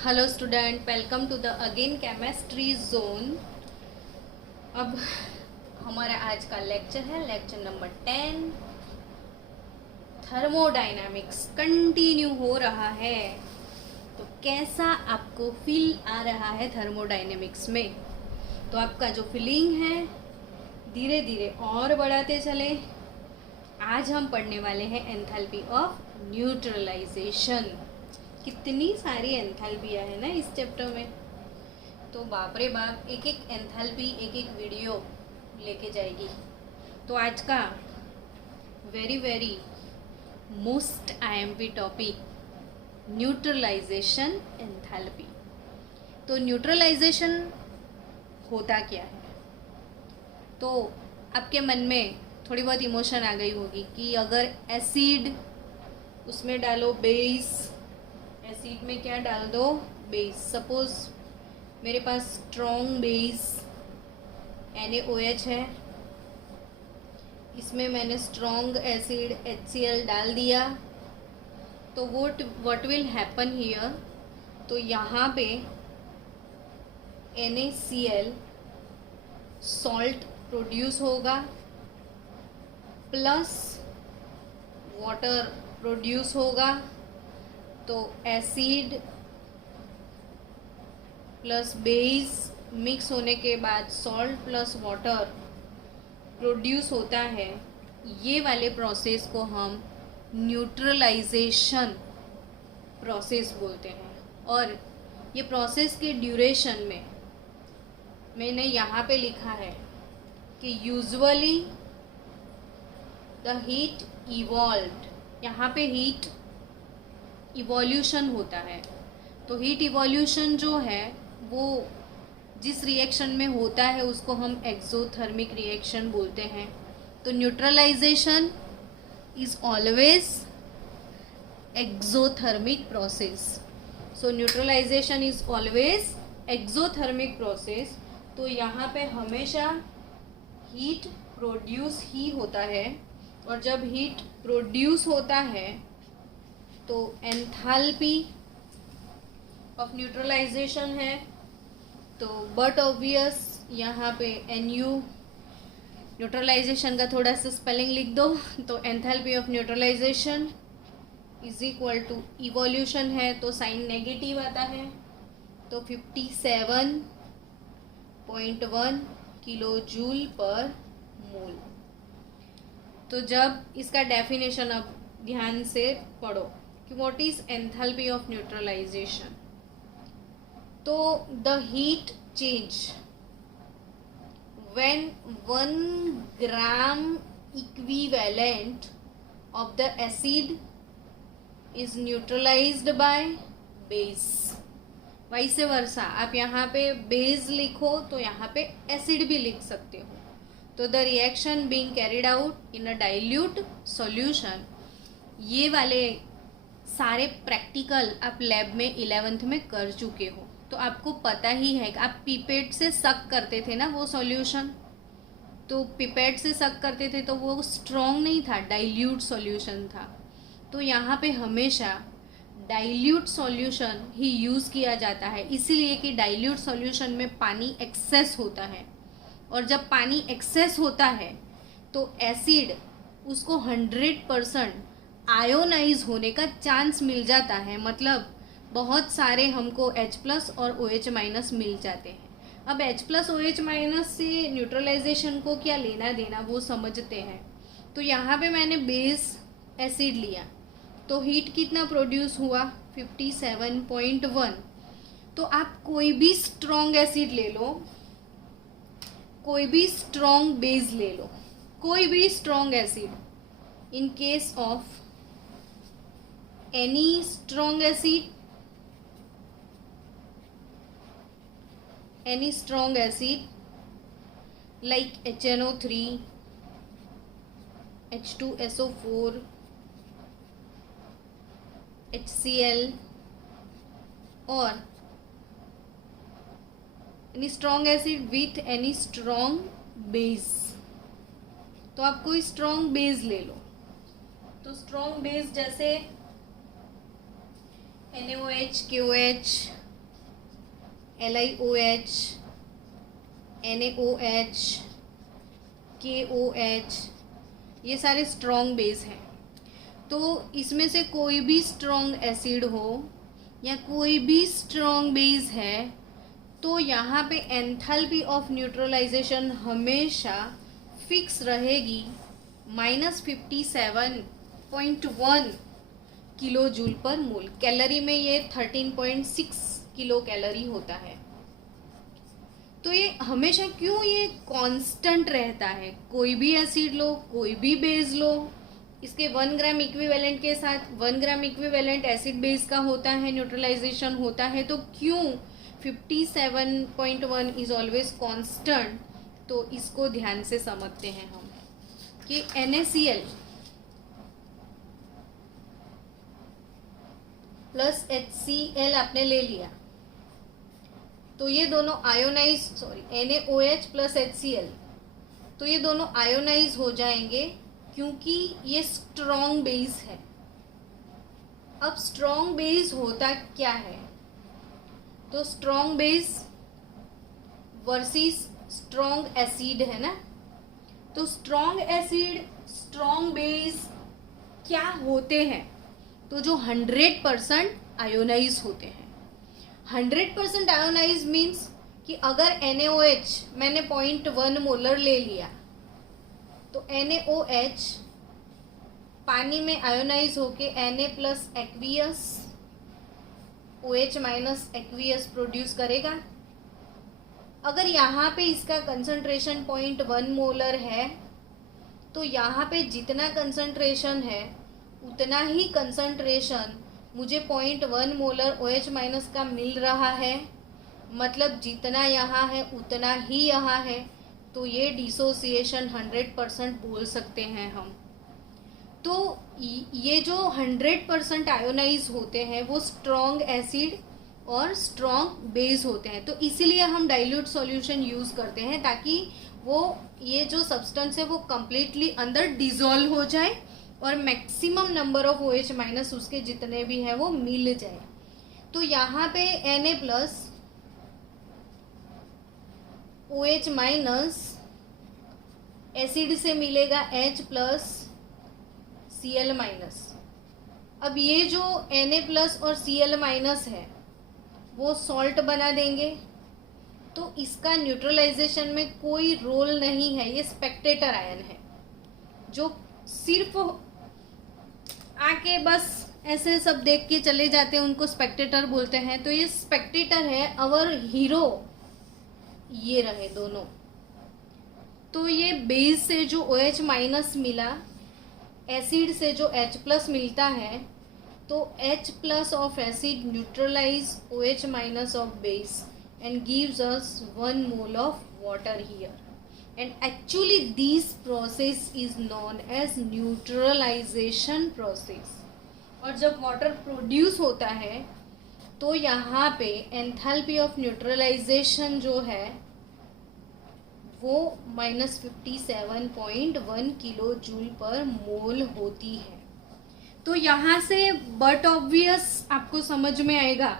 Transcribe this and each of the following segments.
Hello student, welcome to the again chemistry zone. अब हमारा आज का लेक्चर है लेक्चर नंबर 10। थर्मोडायनामिक्स कंटिन्यू हो रहा है। तो कैसा आपको फील आ रहा है थर्मोडायनामिक्स में? तो आपका जो फीलिंग है धीरे धीरे और बढ़ाते चले। आज हम पढ़ने वाले हैं एंथैल्पी ऑफ न्यूट्रलाइजेशन। कितनी सारी एंथैल्पियाँ है ना इस चैप्टर में। तो बाप रे बाप, एक एक एंथैल्पी एक एक वीडियो लेके जाएगी। तो आज का very very most IMP topic neutralization enthalpy. तो न्यूट्रलाइजेशन होता क्या है? तो आपके मन में थोड़ी बहुत इमोशन आ गई होगी कि अगर एसिड उसमें डालो बेस, एसिड में क्या डाल दो? बेस। सपोज मेरे पास स्ट्रॉन्ग बेस NaOH है, इसमें मैंने स्ट्रॉन्ग एसिड HCl डाल दिया। तो व्हाट विल हैपन हियर? तो यहाँ पे NaCl सॉल्ट प्रोड्यूस होगा प्लस वाटर प्रोड्यूस होगा। तो एसिड प्लस बेस मिक्स होने के बाद सॉल्ट प्लस वाटर प्रोड्यूस होता है। ये वाले प्रोसेस को हम न्यूट्रलाइजेशन प्रोसेस बोलते हैं। और ये प्रोसेस के ड्यूरेशन में मैंने यहाँ पे लिखा है कि यूजुअली द हीट इवॉल्व्ड। यहाँ पे हीट इवोल्यूशन होता है। तो हीट इवोल्यूशन जो है वो जिस रिएक्शन में होता है उसको हम एक्सोथर्मिक रिएक्शन बोलते हैं। तो neutralization is always exothermic process. So neutralization is always exothermic process. तो यहाँ पे हमेशा हीट प्रोड्यूस ही होता है। और जब हीट प्रोड्यूस होता है तो एंथैल्पी ऑफ न्यूट्रलाइजेशन है। तो बट ऑब्वियस यहाँ पे NU न्यूट्रलाइजेशन का थोड़ा सा स्पेलिंग लिख दो। तो enthalpy of neutralization is equal to evolution है तो साइन नेगेटिव आता है। तो 57.1 किलो जूल पर मोल। तो जब इसका डेफिनेशन अब ध्यान से पढ़ो कि what is enthalpy of neutralisation. तो the heat change when 1 gram equivalent of the acid is neutralised by base. Vice versa आप यहाँ पे बेस लिखो तो यहाँ पे एसिड भी लिख सकते हो। तो the reaction being carried out in a dilute solution. ये वाले सारे प्रैक्टिकल आप लैब में 11th में कर चुके हो। तो आपको पता ही है कि आप पिपेट से सक करते थे ना वो सॉल्यूशन। तो पिपेट से सक करते थे तो वो स्ट्रॉन्ग नहीं था, डाइल्यूट सॉल्यूशन था। तो यहाँ पे हमेशा डाइल्यूट सॉल्यूशन ही यूज़ किया जाता है, इसीलिए कि डाइल्यूट सॉल्यूशन में पानी एक्सेस होता है। और जब पानी एक्सेस होता है तो एसिड उसको 100% आयोनाइज होने का चांस मिल जाता है। मतलब बहुत सारे हमको H+ और OH- मिल जाते हैं। अब H+ OH- से न्यूट्रलाइजेशन को क्या लेना देना वो समझते हैं। तो यहाँ पे मैंने बेस एसिड लिया तो हीट कितना प्रोड्यूस हुआ? 57.1। तो आप कोई भी स्ट्रॉन्ग एसिड ले लो, कोई भी स्ट्रॉन्ग बेस ले लो, कोई भी strong acid, in case of any strong acid, any strong acid like HNO3, H2SO4, HCl or any strong acid with any strong base। तो आप कोई strong base ले लो। तो strong base जैसे NaOH, KOH, LiOH, NaOH, KOH, ये सारे strong base हैं। तो इसमें से कोई भी स्ट्रॉन्ग एसिड हो या कोई भी स्ट्रॉन्ग बेस है तो यहाँ पे एंथैल्पी ऑफ न्यूट्रलाइजेशन हमेशा फिक्स रहेगी -57.1 किलो जूल पर मोल। कैलोरी में ये 13.6 किलो कैलोरी होता है। तो ये हमेशा क्यों ये कांस्टेंट रहता है? कोई भी एसिड लो, कोई भी बेस लो, इसके 1 ग्राम इक्विवेलेंट के साथ 1 ग्राम इक्विवेलेंट एसिड बेस का होता है, न्यूट्रलाइजेशन होता है। तो क्यों 57.1 इज ऑलवेज कांस्टेंट? तो इसको ध्यान से समझते हैं हम कि NaCl प्लस HCl आपने ले लिया तो ये दोनों आयोनाइज, NaOH प्लस HCl, तो ये दोनों आयोनाइज हो जाएंगे क्योंकि ये स्ट्रॉन्ग बेस है। अब स्ट्रॉन्ग बेस होता क्या है? तो strong base versus strong acid है ना। तो स्ट्रॉन्ग एसिड, स्ट्रॉन्ग बेस क्या होते हैं? तो जो 100% आयोनाइज होते हैं। 100% आयोनाइज मीन्स कि अगर NaOH मैंने 0.1 मोलर ले लिया तो NaOH पानी में आयोनाइज होके Na plus aqueous OH minus aqueous produce करेगा। अगर यहाँ पे इसका कंसंट्रेशन 0.1 मोलर है तो यहाँ पे जितना कंसंट्रेशन है उतना ही कंसंट्रेशन मुझे 0.1 मोलर OH माइनस का मिल रहा है। मतलब जितना यहाँ है उतना ही यहाँ है। तो ये डिसोसिएशन 100% बोल सकते हैं हम। तो ये जो 100% आयोनाइज होते हैं वो स्ट्रॉन्ग एसिड और स्ट्रॉन्ग बेस होते हैं। तो इसीलिए हम डाइल्यूट सॉल्यूशन यूज़ करते हैं ताकि वो ये जो सब्सटेंस है वो कम्प्लीटली अंदर डिज़ोल्व हो जाए और maximum number of OH minus उसके जितने भी हैं वो मिल जाए। तो यहाँ पे Na plus OH minus acid से मिलेगा H प्लस Cl माइनस। अब ये जो Na प्लस और Cl माइनस है वो सॉल्ट बना देंगे। तो इसका न्यूट्रलाइजेशन में कोई रोल नहीं है। ये स्पेक्टेटर आयन है जो सिर्फ आके बस ऐसे सब देख के चले जाते हैं, उनको स्पेक्टेटर बोलते हैं। तो ये स्पेक्टेटर है, अवर हीरो ये रहे दोनों। तो ये बेस से जो OH माइनस मिला, एसिड से जो H प्लस मिलता है, तो H plus of acid neutralize OH minus of base and gives us 1 mole of water here. And actually this process is known as neutralization process. और जब वाटर प्रोड्यूस होता है तो यहाँ पे एंथैल्पी ऑफ न्यूट्रलाइजेशन जो है वो -57.1 किलो जूल पर मोल होती है। तो यहाँ से बट ऑब्वियस आपको समझ में आएगा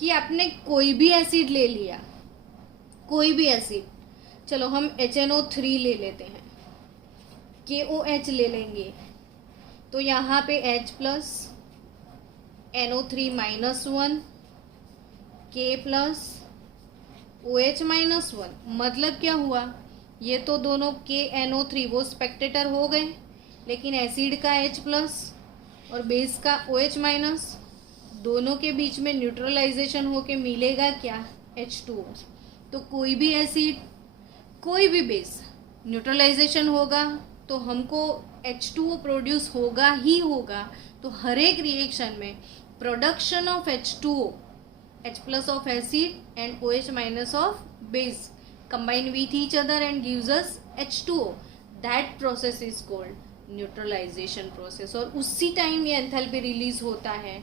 कि आपने कोई भी एसिड ले लिया, कोई भी एसिड, चलो हम HNO3 ले लेते हैं, KOH ले लेंगे, तो यहाँ पे H plus NO3 -1 K plus OH -1। मतलब क्या हुआ? ये तो दोनों KNO3 वो स्पेक्टेटर हो गए, लेकिन एसिड का H प्लस और बेस का OH माइनस दोनों के बीच में न्यूट्रलाइजेशन होके मिलेगा क्या? H2O। तो कोई भी एसिड, कोई भी बेस न्यूट्रलाइजेशन होगा तो हमको H2O प्रोड्यूस होगा ही होगा। तो हर एक रिएक्शन में production of H2O, H plus of acid and OH minus of base combine with each other and gives us H2O. That process is called neutralization process. और उसी टाइम ये एंथैल्पी रिलीज होता है।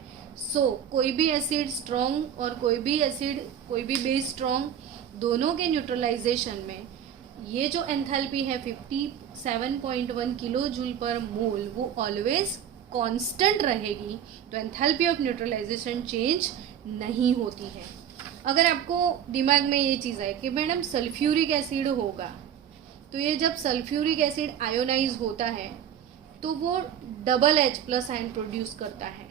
कोई भी एसिड स्ट्रॉन्ग और कोई भी बेस स्ट्रॉन्ग, दोनों के न्यूट्रलाइजेशन में ये जो एंथैल्पी है 57.1 किलो जूल पर मोल वो ऑलवेज कांस्टेंट रहेगी। तो एंथैल्पी ऑफ न्यूट्रलाइजेशन चेंज नहीं होती है। अगर आपको दिमाग में ये चीज़ है कि मैडम सल्फ्यूरिक एसिड होगा, तो ये जब सल्फ्यूरिक एसिड आयोनाइज होता है तो वो double H plus ion produce करता है,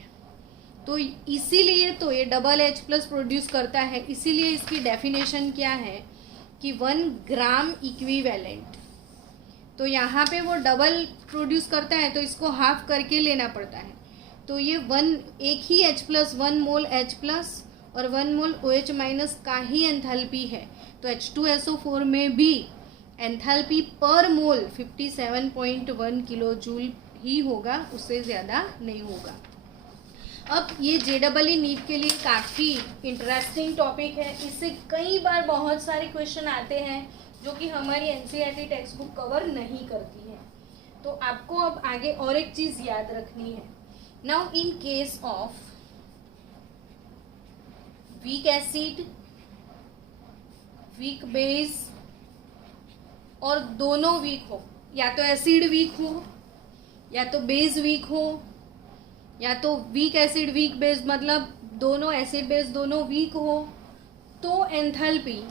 तो इसीलिए तो ये डबल H प्लस प्रोड्यूस करता है, इसीलिए इसकी डेफिनेशन क्या है कि 1 ग्राम इक्विवेलेंट। तो यहाँ पे वो डबल प्रोड्यूस करता है तो इसको हाफ करके लेना पड़ता है, तो ये एक ही H प्लस 1 मोल H प्लस और 1 मोल OH माइनस का ही एंथैल्पी है, तो H2SO4 में भी एंथैल्पी पर मोल 57.1 किलो जूल ही होगा, उससे ज़्यादा नहीं होगा। अब ये JEE नीट के लिए काफ़ी इंटरेस्टिंग टॉपिक है, इससे कई बार बहुत सारे क्वेश्चन आते हैं जो कि हमारी NCERT टेक्स्ट बुक कवर नहीं करती है। तो आपको अब आगे और एक चीज़ याद रखनी है। Now in case of weak acid, weak base और दोनों वीक हो, या तो एसिड वीक हो या तो बेस वीक हो, या तो वीक एसिड वीक बेस मतलब दोनों एसिड बेस दोनों वीक हो, तो एंथैल्पी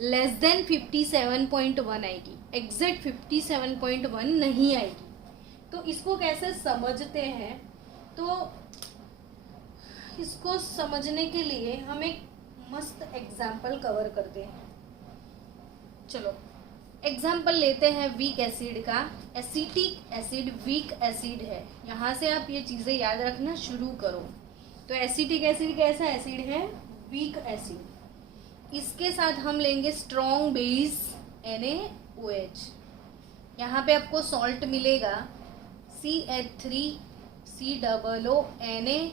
लेस देन 57.1 आएगी, एग्जैक्ट 57.1 नहीं आएगी। तो इसको कैसे समझते हैं, तो इसको समझने के लिए हम एक मस्त एग्जाम्पल कवर करते हैं। चलो एग्जाम्पल लेते हैं वीक एसिड का। एसिटिक एसिड वीक एसिड है, यहाँ से आप ये चीज़ें याद रखना शुरू करो। तो एसिटिक एसिड कैसा एसिड है, वीक एसिड। इसके साथ हम लेंगे स्ट्रॉन्ग बेस NaOH। यहाँ पे आपको सॉल्ट मिलेगा CH3COO Na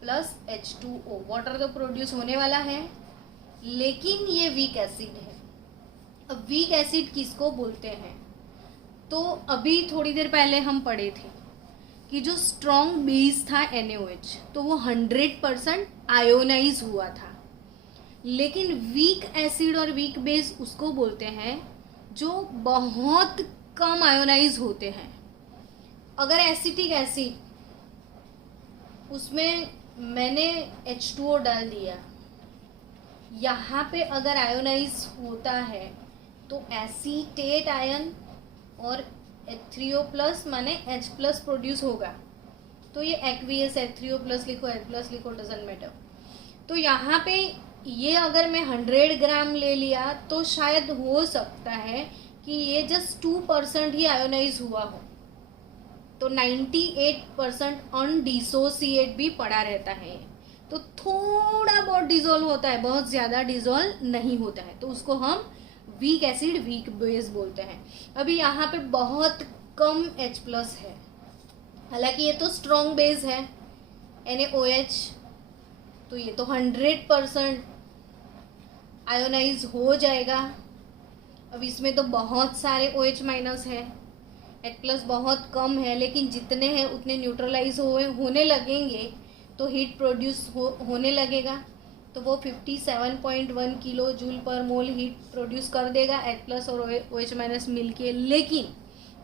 plus H2O। Water तो प्रोड्यूस होने वाला है, लेकिन ये वीक एसिड है। अब वीक एसिड किसको बोलते हैं, तो अभी थोड़ी देर पहले हम पढ़े थे कि जो स्ट्रॉन्ग बेस था NaOH, तो वो 100% आयोनाइज हुआ था। लेकिन वीक एसिड और वीक बेस उसको बोलते हैं जो बहुत कम आयोनाइज होते हैं। अगर एसिटिक एसिड, उसमें मैंने H2O डाल दिया, यहाँ पे अगर आयोनाइज होता है तो एसीटेट आयन और H3O प्लस माने H प्लस प्रोड्यूस होगा, तो ये एक्वियस H3O प्लस लिखो, H प्लस लिखो, डजंट मैटर। तो यहाँ पे ये अगर मैं 100 ग्राम ले लिया तो शायद हो सकता है कि ये जस्ट 2% ही आयोनाइज हुआ हो, तो 98% अनडिसोसिएट भी पड़ा रहता है, तो थोड़ा बहुत डिजोल्व होता है, बहुत ज़्यादा डिजोल्व नहीं होता है, तो उसको हम वीक एसिड वीक बेस बोलते हैं। अभी यहाँ पे बहुत कम H प्लस है, हालांकि ये तो स्ट्रॉन्ग बेस है NaOH, तो ये तो 100% आयोनाइज हो जाएगा। अब इसमें तो बहुत सारे OH माइनस है, H प्लस बहुत कम है, लेकिन जितने हैं उतने न्यूट्रलाइज होने लगेंगे तो हीट प्रोड्यूस होने लगेगा, तो वो 57.1 किलो जूल पर मोल हीट प्रोड्यूस कर देगा H प्लस और OH माइनस मिल के। लेकिन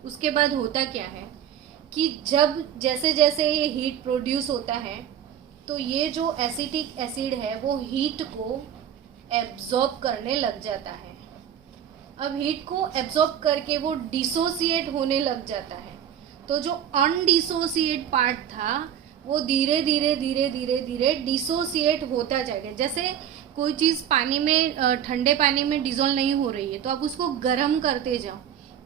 उसके बाद होता क्या है कि जब जैसे जैसे ये हीट प्रोड्यूस होता है तो ये जो एसिटिक एसिड है वो हीट को एब्जॉर्ब करने लग जाता है। अब हीट को एब्जॉर्ब करके वो डिसोसिएट होने लग जाता है, तो जो अनडिसोसिएट पार्ट था वो धीरे धीरे धीरे धीरे धीरे डिसोसिएट होता जाएगा। जैसे कोई चीज़ पानी में, ठंडे पानी में डिज़ोल्व नहीं हो रही है तो आप उसको गर्म करते जाओ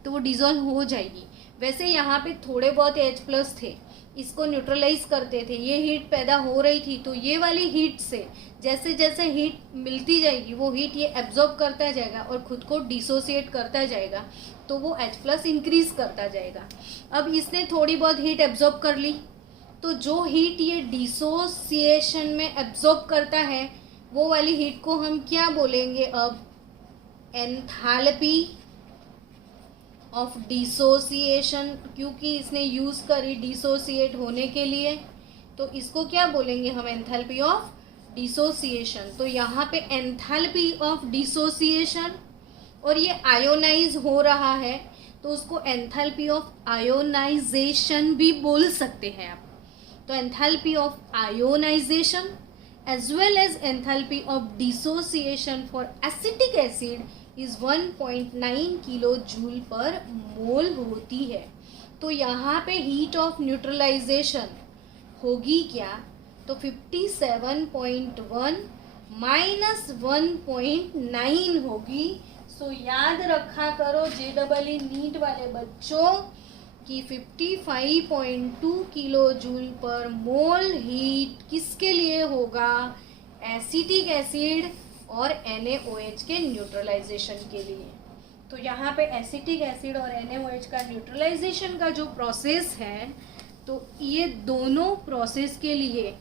तो वो डिज़ोल्व हो जाएगी। वैसे यहाँ पे थोड़े बहुत H प्लस थे, इसको न्यूट्रलाइज करते थे, ये हीट पैदा हो रही थी, तो ये वाली हीट से जैसे जैसे हीट मिलती जाएगी वो हीट ये एब्जॉर्ब करता जाएगा और खुद को डिसोसिएट करता जाएगा, तो वो H प्लस इंक्रीज करता जाएगा। अब इसने थोड़ी बहुत हीट एब्जॉर्ब कर ली, तो जो हीट ये डिसोसिएशन में एब्जॉर्ब करता है वो वाली हीट को हम क्या बोलेंगे, अब एंथैल्पी ऑफ डिसोसिएशन, क्योंकि इसने यूज़ करी डिसोसिएट होने के लिए, तो इसको क्या बोलेंगे हम, एंथैल्पी ऑफ डिसोसिएशन। तो यहाँ पे एंथैल्पी ऑफ डिसोसिएशन, और ये आयोनाइज हो रहा है तो उसको एंथैल्पी ऑफ आयोनाइजेशन भी बोल सकते हैं आप। तो enthalpy of ionization as well as enthalpy of dissociation for acetic acid is 1.9 kilo joule per mole होती है। तो यहाँ पे हीट ऑफ न्यूट्रलाइजेशन होगी क्या, तो 57.1 माइनस 1.9 होगी। सो याद रखा करो JEE नीट वाले बच्चों कि 55.2 किलो जूल पर मोल हीट किसके लिए होगा, एसिटिक एसिड और NaOH के न्यूट्रलाइजेशन के लिए। तो यहाँ पे एसिटिक एसिड और NaOH का न्यूट्रलाइजेशन का जो प्रोसेस है, तो ये दोनों प्रोसेस के लिए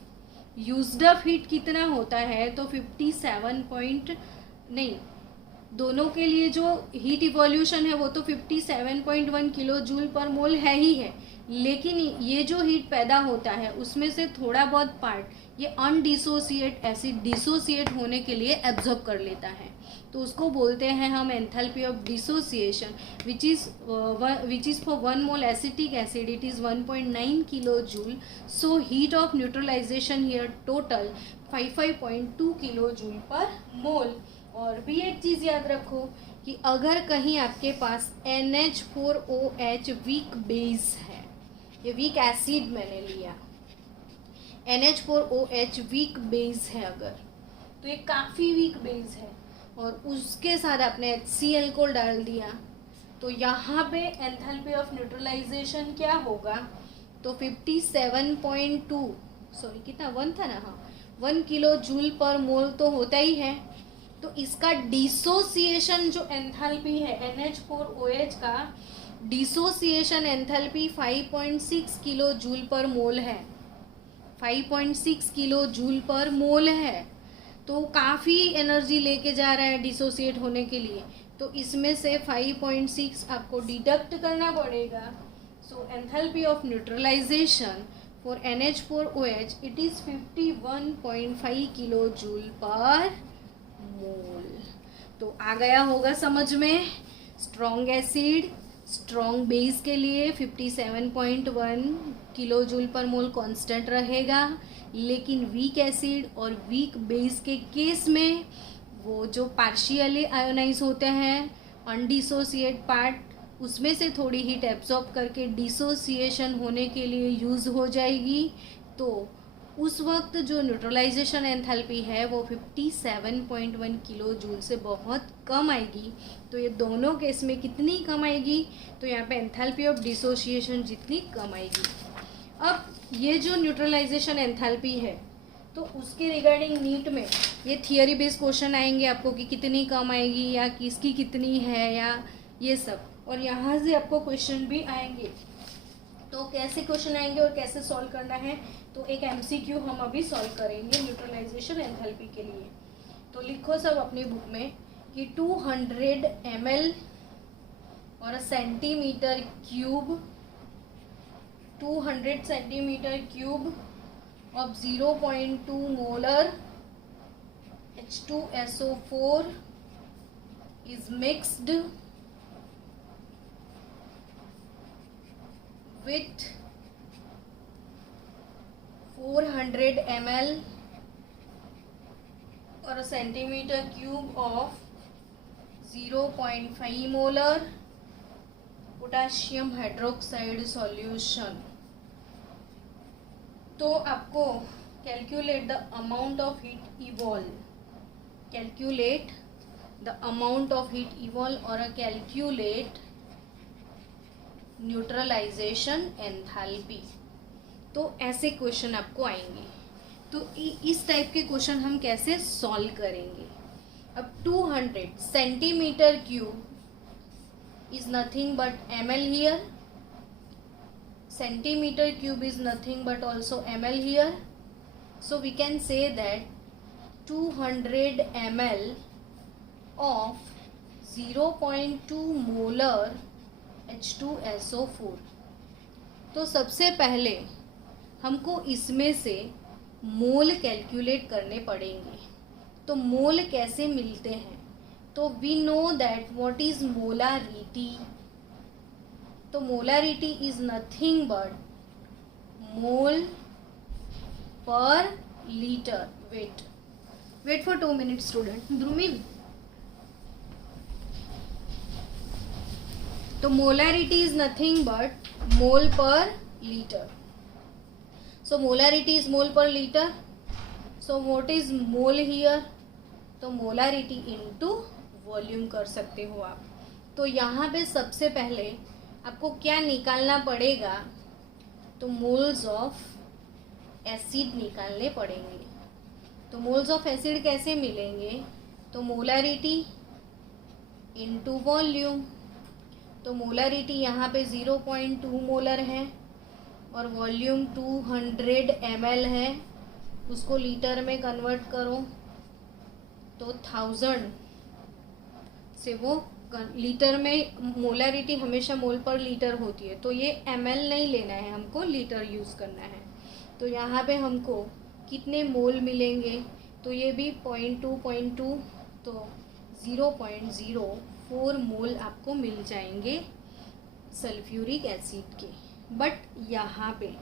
यूज्ड अप हीट कितना होता है, तो 57 नहीं, दोनों के लिए जो हीट इवोल्यूशन है वो तो 57.1 किलो जूल पर मोल है ही है, लेकिन ये जो हीट पैदा होता है उसमें से थोड़ा बहुत पार्ट ये अनडिसोसिएट एसिड डिसोसिएट होने के लिए एब्जॉर्ब कर लेता है, तो उसको बोलते हैं हम enthalpy of dissociation, which is for 1 mole acetic acid it is 1.9 kilo joule. So heat of neutralisation here total 55.2 kilo joule per mole. और भी एक चीज़ याद रखो कि अगर कहीं आपके पास NH4OH वीक बेस है, ये वीक एसिड मैंने लिया, NH4OH वीक बेस है अगर, तो ये काफ़ी वीक बेस है और उसके साथ आपने HCl को डाल दिया, तो यहाँ पे एंथैल्पी ऑफ न्यूट्रलाइजेशन क्या होगा, तो 57.2 सॉरी कितना 1 था ना, हाँ 1 किलो जूल पर मोल तो होता ही है। तो इसका डिसोसिएशन जो एंथैल्पी है NH4OH का dissociation enthalpy 5.6 kilo joule per मोल है, 5.6 किलो जूल पर मोल है, तो काफ़ी एनर्जी लेके जा रहा है डिसोसिएट होने के लिए, तो इसमें से 5.6 आपको डिडक्ट करना पड़ेगा। So enthalpy of neutralisation for NH4OH it is 51.5 kilo joule per mole. तो आ गया होगा समझ में, स्ट्रॉन्ग एसिड स्ट्रॉन्ग बेस के लिए 57.1 किलो जूल पर मोल कांस्टेंट रहेगा, लेकिन वीक एसिड और वीक बेस के केस में वो जो पार्शियली आयोनाइज होते हैं अनडिसोसिएट पार्ट, उसमें से थोड़ी हीट एब्जॉर्ब करके डिसोसिएशन होने के लिए यूज़ हो जाएगी, तो उस वक्त जो न्यूट्रलाइजेशन एंथैल्पी है वो 57.1 किलो जूल से बहुत कम आएगी। तो ये दोनों केस में कितनी कम आएगी, तो यहाँ पे एंथैल्पी ऑफ डिसोसिएशन जितनी कम आएगी। अब ये जो न्यूट्रलाइजेशन एंथैल्पी है, तो उसके रिगार्डिंग नीट में ये थियोरी बेस्ड क्वेश्चन आएंगे आपको कि कितनी कम आएगी या किसकी कितनी है या ये सब, और यहाँ से आपको क्वेश्चन भी आएंगे। तो कैसे क्वेश्चन आएंगे और कैसे सॉल्व करना है, तो एक MCQ हम अभी सॉल्व करेंगे न्यूट्रलाइजेशन एंथैल्पी के लिए। तो लिखो सब अपनी बुक में कि 200 ml और centimetre cube 200 centimetre cube of 0.2 molar H2SO4 is mixed with 400 ml or a centimeter cube of 0.5 molar potassium hydroxide solution। तो आपको calculate the amount of heat evolve, calculate the amount of heat evolve और calculate neutralisation enthalpy. तो ऐसे question आपको आएंगे। तो इस type के क्वेश्चन हम कैसे सॉल्व करेंगे। अब 200 centimetre cube is nothing but ml here, centimeter cube is nothing but also ml here, so we can say that 200 ml of 0.2 molar H2SO4। तो सबसे पहले हमको इसमें से मोल कैलकुलेट करने पड़ेंगे। तो मोल कैसे मिलते हैं, तो we know that what is molarity. तो molarity is nothing but mole per litre. Wait for 2 minutes, student. Drumin. तो molarity is nothing but mole per liter. So molarity is mole per liter. So what is mole here? तो molarity into volume कर सकते हो आप. तो यहाँ पे सबसे पहले आपको क्या निकालना पड़ेगा? तो मोल्स ऑफ एसिड निकालने पड़ेंगे. तो मोल्स ऑफ एसिड कैसे मिलेंगे? तो मोलारिटी इनटू वॉल्यूम. तो मोलारिटी यहाँ पे 0.2 मोलर है और वॉल्यूम 200 ml है. उसको लीटर में कन्वर्ट करो तो 1000 से वो लीटर में. मोलारिटी हमेशा मोल पर लीटर होती है, तो ये ml नहीं लेना है, हमको लीटर यूज़ करना है. तो यहाँ पे हमको कितने मोल मिलेंगे? तो ये भी 0.2 तो 0.04 मोल आपको मिल जाएंगे सल्फ्यूरिक एसिड के. बट यहाँ पे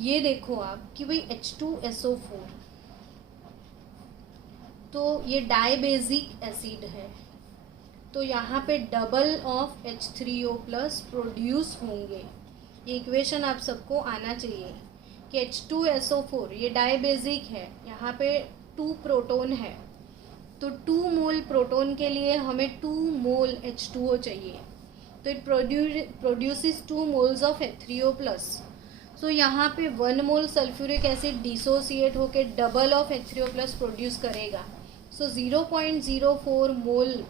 ये देखो आप कि भाई H2SO4 तो ये डाइबेजिक एसिड है, तो यहाँ पे double of H3O plus produce होंगे. ये इक्वेशन आप सबको आना चाहिए कि H2SO4 ये डाइबेजिक है, यहाँ पे 2 प्रोटोन है, तो 2 मोल प्रोटोन के लिए हमें 2 मोल H2O चाहिए. तो it produces 2 moles of H3O plus. So यहाँ पे 1 मोल सल्फ्यूरिक एसिड डिसोसिएट होके double of H3O plus produce करेगा. सो 0.04 मोल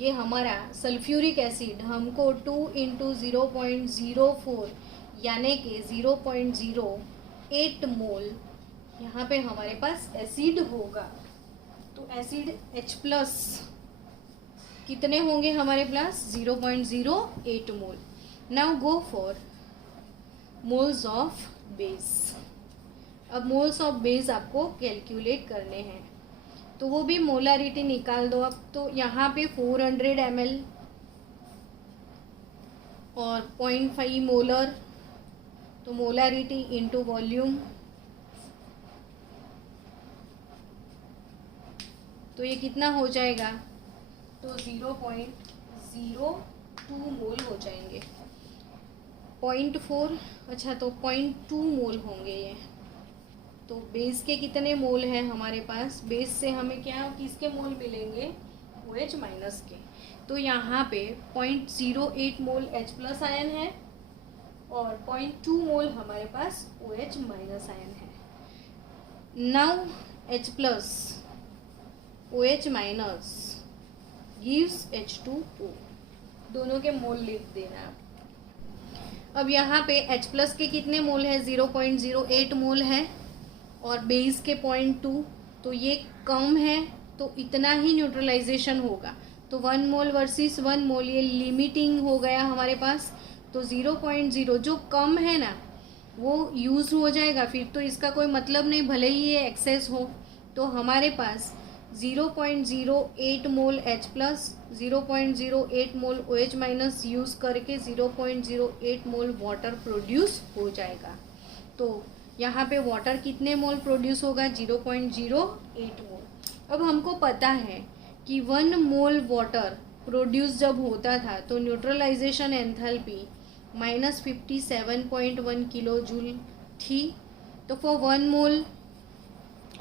ये हमारा सल्फ्यूरिक एसिड हमको 2 इंटू 0.04 यानी कि 0.08 मोल यहाँ पे हमारे पास एसिड होगा. तो एसिड H प्लस कितने होंगे हमारे पास? 0.08 mole. Now go for moles of base. अब मोल्स ऑफ बेस आपको कैलकुलेट करने हैं, तो वो भी मोलारिटी निकाल दो अब. तो यहाँ पे 400 ml और 0.5 मोलर, तो मोलारिटी इंटू वॉल्यूम. तो ये कितना हो जाएगा? तो 0.02 मोल हो जाएंगे. 0.4 अच्छा तो 0.2 मोल होंगे ये. तो बेस के कितने मोल हैं हमारे पास? बेस से हमें क्या किसके मोल मिलेंगे? OH माइनस के. तो यहाँ पे 0.08 मोल H प्लस आयन है और 0.2 मोल हमारे पास OH माइनस आयन है. Now H plus OH minus gives H2O. दोनों के मोल लिख देना आप. अब यहाँ पे H प्लस के कितने मोल है? 0.08 मोल है और बेस के 0.2, तो ये कम है, तो इतना ही न्यूट्रलाइजेशन होगा. तो 1 मोल वर्सेस 1 मोल ये लिमिटिंग हो गया हमारे पास. तो 0.0 जो कम है ना वो यूज़ हो जाएगा, फिर तो इसका कोई मतलब नहीं, भले ही ये एक्सेस हो. तो हमारे पास 0.08 मोल H प्लस 0.08 मोल OH माइनस यूज़ करके 0.08 मोल वाटर प्रोड्यूस हो जाएगा. तो यहाँ पे वाटर कितने मोल प्रोड्यूस होगा? 0.08 मोल. अब हमको पता है कि 1 मोल वाटर प्रोड्यूस जब होता था तो न्यूट्रलाइजेशन एंथैल्पी -57.1 किलो जूल थी. तो for 1 mole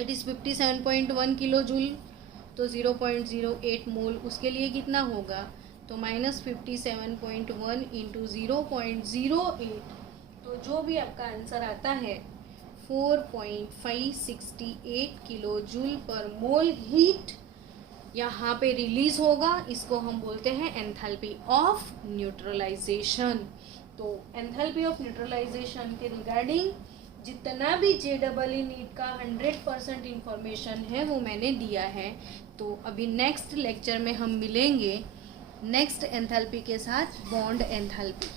it is 57.1 kilo joule. तो 0.08 मोल उसके लिए कितना होगा? तो -57.1 इंटू 0.08, तो जो भी आपका आंसर आता है 4.568 किलो जूल पर मोल हीट यहाँ पे रिलीज होगा. इसको हम बोलते हैं एंथैल्पी ऑफ न्यूट्रलाइजेशन. तो एंथैल्पी ऑफ न्यूट्रलाइजेशन के रिगार्डिंग जितना भी JEE नीट का 100% इंफॉर्मेशन है वो मैंने दिया है. तो अभी नेक्स्ट लेक्चर में हम मिलेंगे नेक्स्ट एंथैल्पी के साथ, बॉन्ड एंथैल्पी.